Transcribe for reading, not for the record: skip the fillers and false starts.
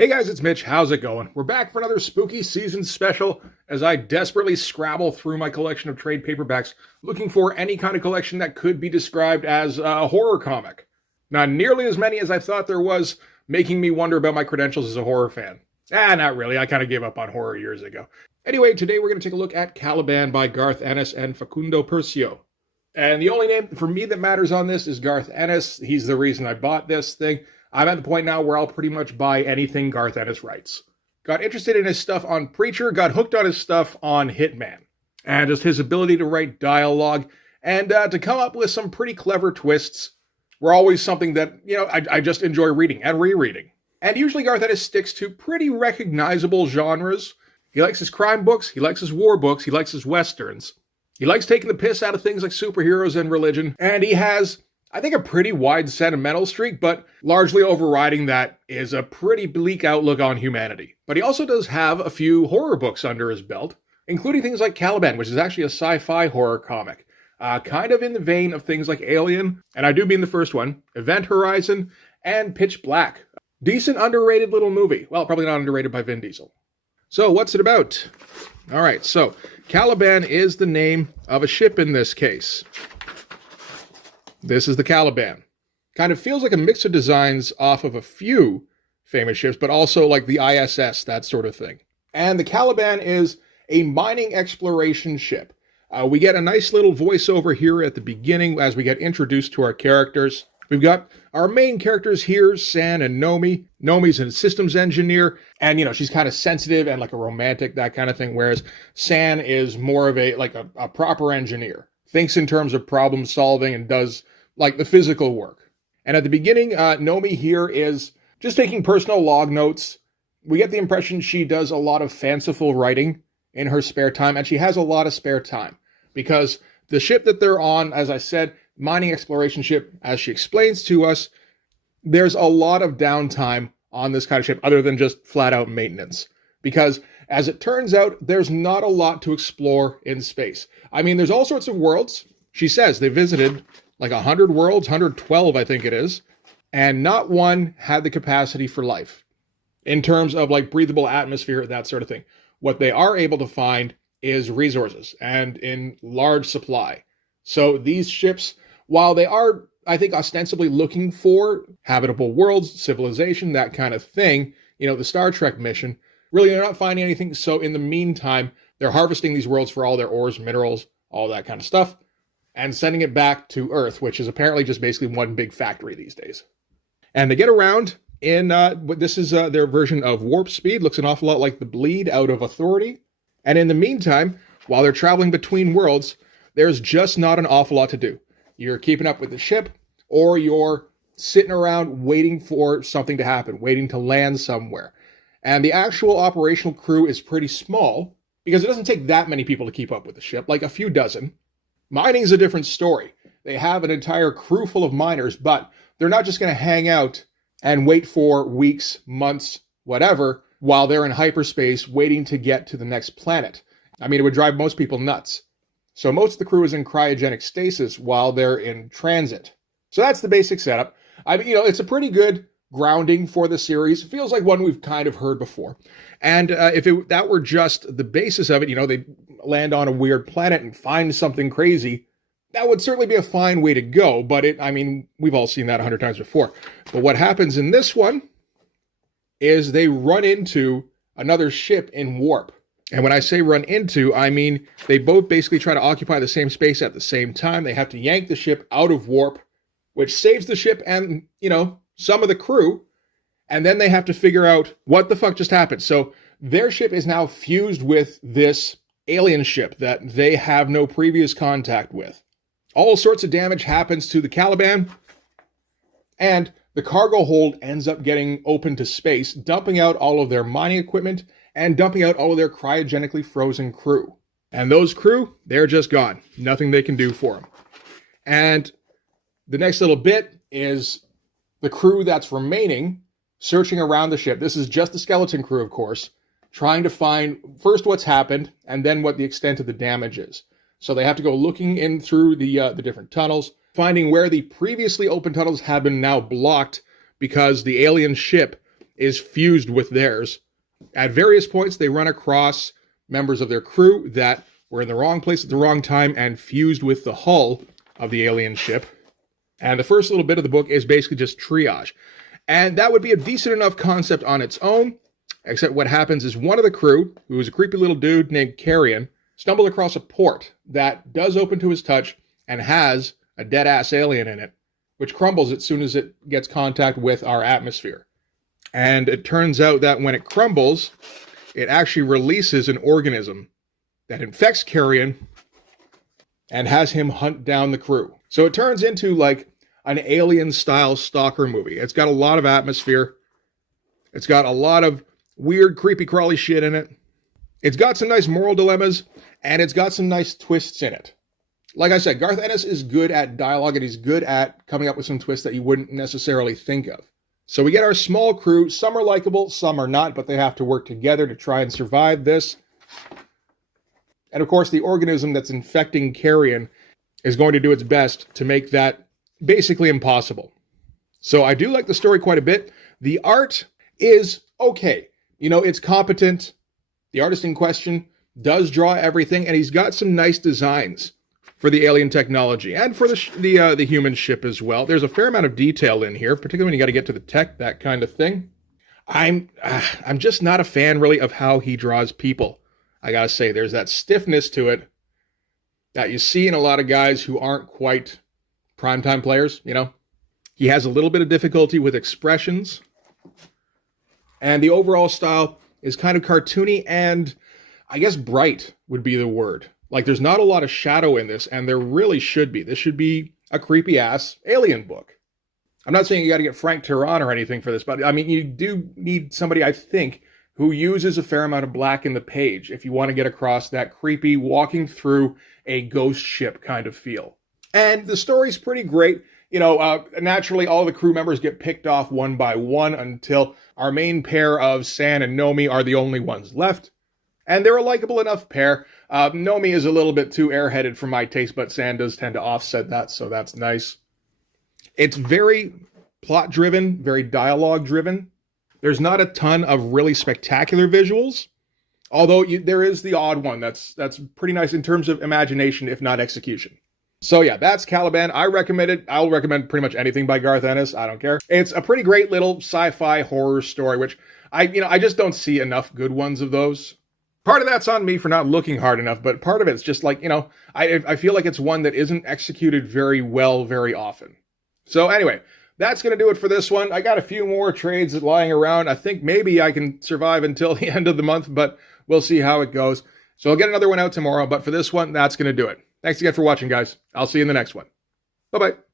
Hey guys, it's Mitch. How's it going? We're back for another spooky season special as I desperately scrabble through my collection of trade paperbacks looking for any kind of collection that could be described as a horror comic. Not nearly as many as I thought there was, making me wonder about my credentials as a horror fan. Not really. I kind of gave up on horror years ago. Anyway, today we're going to take a look at CALIBAN by Garth Ennis and Facundo Percio. And the only name for me that matters on this is Garth Ennis. He's the reason I bought this thing. I'm at the point now where I'll pretty much buy anything Garth Ennis writes. Got interested in his stuff on Preacher, got hooked on his stuff on Hitman. And just his ability to write dialogue and to come up with some pretty clever twists were always something that, I just enjoy reading and rereading. And usually Garth Ennis sticks to pretty recognizable genres. He likes his crime books, he likes his war books, he likes his westerns. He likes taking the piss out of things like superheroes and religion, and he has, I think, a pretty wide sentimental streak, but largely overriding that is a pretty bleak outlook on humanity. But he also does have a few horror books under his belt, including things like CALIBAN, which is actually a sci-fi horror comic, kind of in the vein of things like Alien, and I do mean the first one, Event Horizon, and Pitch Black. Decent underrated little movie. Well, probably not underrated by Vin Diesel. So, what's it about? All right, so CALIBAN is the name of a ship in this case. This is the CALIBAN. Kind of feels like a mix of designs off of a few famous ships, but also like the ISS, that sort of thing. And the CALIBAN is a mining exploration ship. We get a nice little voiceover here at the beginning as we get introduced to our characters. We've got our main characters here, San and Nomi. Nomi's a systems engineer, and, she's kind of sensitive and like a romantic, that kind of thing, whereas San is more of a proper engineer. Thinks in terms of problem solving and does like the physical work. And at the beginning, Nomi here is just taking personal log notes. We get the impression she does a lot of fanciful writing in her spare time, and she has a lot of spare time because the ship that they're on, as I said, mining exploration ship, as she explains to us, there's a lot of downtime on this kind of ship other than just flat out maintenance. Because as it turns out, there's not a lot to explore in space. I mean, there's all sorts of worlds. She says they visited like 100 worlds, 112, I think it is. And not one had the capacity for life in terms of like breathable atmosphere, that sort of thing. What they are able to find is resources and in large supply. So these ships, while they are, I think, ostensibly looking for habitable worlds, civilization, that kind of thing, the Star Trek mission, really they're not finding anything. So in the meantime, they're harvesting these worlds for all their ores, minerals, all that kind of stuff, and sending it back to Earth, which is apparently just basically one big factory these days. And they get around in, this is their version of warp speed, looks an awful lot like the bleed out of Authority. And in the meantime, while they're traveling between worlds, there's just not an awful lot to do. You're keeping up with the ship, or you're sitting around waiting for something to happen, waiting to land somewhere. And the actual operational crew is pretty small, because it doesn't take that many people to keep up with the ship, like a few dozen. Mining's a different story. They have an entire crew full of miners, but they're not just going to hang out and wait for weeks, months, whatever, while they're in hyperspace waiting to get to the next planet. I mean, it would drive most people nuts. So most of the crew is in cryogenic stasis while they're in transit. So that's the basic setup. It's a pretty good grounding for the series. It feels like one we've kind of heard before. And if that were just the basis of it, they land on a weird planet and find something crazy, that would certainly be a fine way to go. But we've all seen that 100 times before. But what happens in this one is they run into another ship in warp. And when I say run into, I mean they both basically try to occupy the same space at the same time. They have to yank the ship out of warp, which saves the ship and, some of the crew. And then they have to figure out what the fuck just happened. So their ship is now fused with this alien ship that they have no previous contact with. All sorts of damage happens to the CALIBAN, and the cargo hold ends up getting open to space, dumping out all of their mining equipment and dumping out all of their cryogenically frozen crew. And those crew, they're just gone. Nothing they can do for them. And the next little bit is the crew that's remaining searching around the ship. This is just the skeleton crew, of course, trying to find first what's happened and then what the extent of the damage is. So they have to go looking in through the different tunnels, finding where the previously open tunnels have been now blocked because the alien ship is fused with theirs. At various points, they run across members of their crew that were in the wrong place at the wrong time and fused with the hull of the alien ship. And the first little bit of the book is basically just triage. And that would be a decent enough concept on its own, except what happens is one of the crew, who is a creepy little dude named Carrion, stumbled across a port that does open to his touch and has a dead-ass alien in it, which crumbles as soon as it gets contact with our atmosphere. And it turns out that when it crumbles, it actually releases an organism that infects Carrion and has him hunt down the crew. So it turns into like an alien-style stalker movie. It's got a lot of atmosphere. It's got a lot of weird, creepy, crawly shit in it. It's got some nice moral dilemmas, and it's got some nice twists in it. Like I said, Garth Ennis is good at dialogue, and he's good at coming up with some twists that you wouldn't necessarily think of. So we get our small crew. Some are likable, some are not, but they have to work together to try and survive this. And of course, the organism that's infecting Carrion is going to do its best to make that basically impossible. So I do like the story quite a bit. The art is okay. You know, it's competent. The artist in question does draw everything, and he's got some nice designs for the alien technology and for the human ship as well. There's a fair amount of detail in here, particularly when you got to get to the tech, that kind of thing. I'm just not a fan really of how he draws people. I gotta say, there's that stiffness to it that you see in a lot of guys who aren't quite primetime players, you know. He has a little bit of difficulty with expressions, and the overall style is kind of cartoony and I guess bright would be the word. Like, there's not a lot of shadow in this, and there really should be. This should be a creepy-ass alien book. I'm not saying you got to get Frank Turan or anything for this, but I mean, you do need somebody, I think, who uses a fair amount of black in the page if you want to get across that creepy, walking through a ghost ship kind of feel. And the story's pretty great. You know, naturally, all the crew members get picked off one by one until our main pair of San and Nomi are the only ones left. And they're a likable enough pair. Nomi is a little bit too airheaded for my taste, but San does tend to offset that, so that's nice. It's very plot-driven, very dialogue-driven. There's not a ton of really spectacular visuals, although there is the odd one that's pretty nice in terms of imagination, if not execution. So yeah, that's Caliban. I recommend it. I'll recommend pretty much anything by Garth Ennis. I don't care. It's a pretty great little sci-fi horror story, which I just don't see enough good ones of those. Part of that's on me for not looking hard enough, but part of it's just like, you know, I feel like it's one that isn't executed very well very often. So anyway, that's going to do it for this one. I got a few more trades lying around. I think maybe I can survive until the end of the month, but we'll see how it goes. So I'll get another one out tomorrow, but for this one, that's going to do it. Thanks again for watching, guys. I'll see you in the next one. Bye-bye.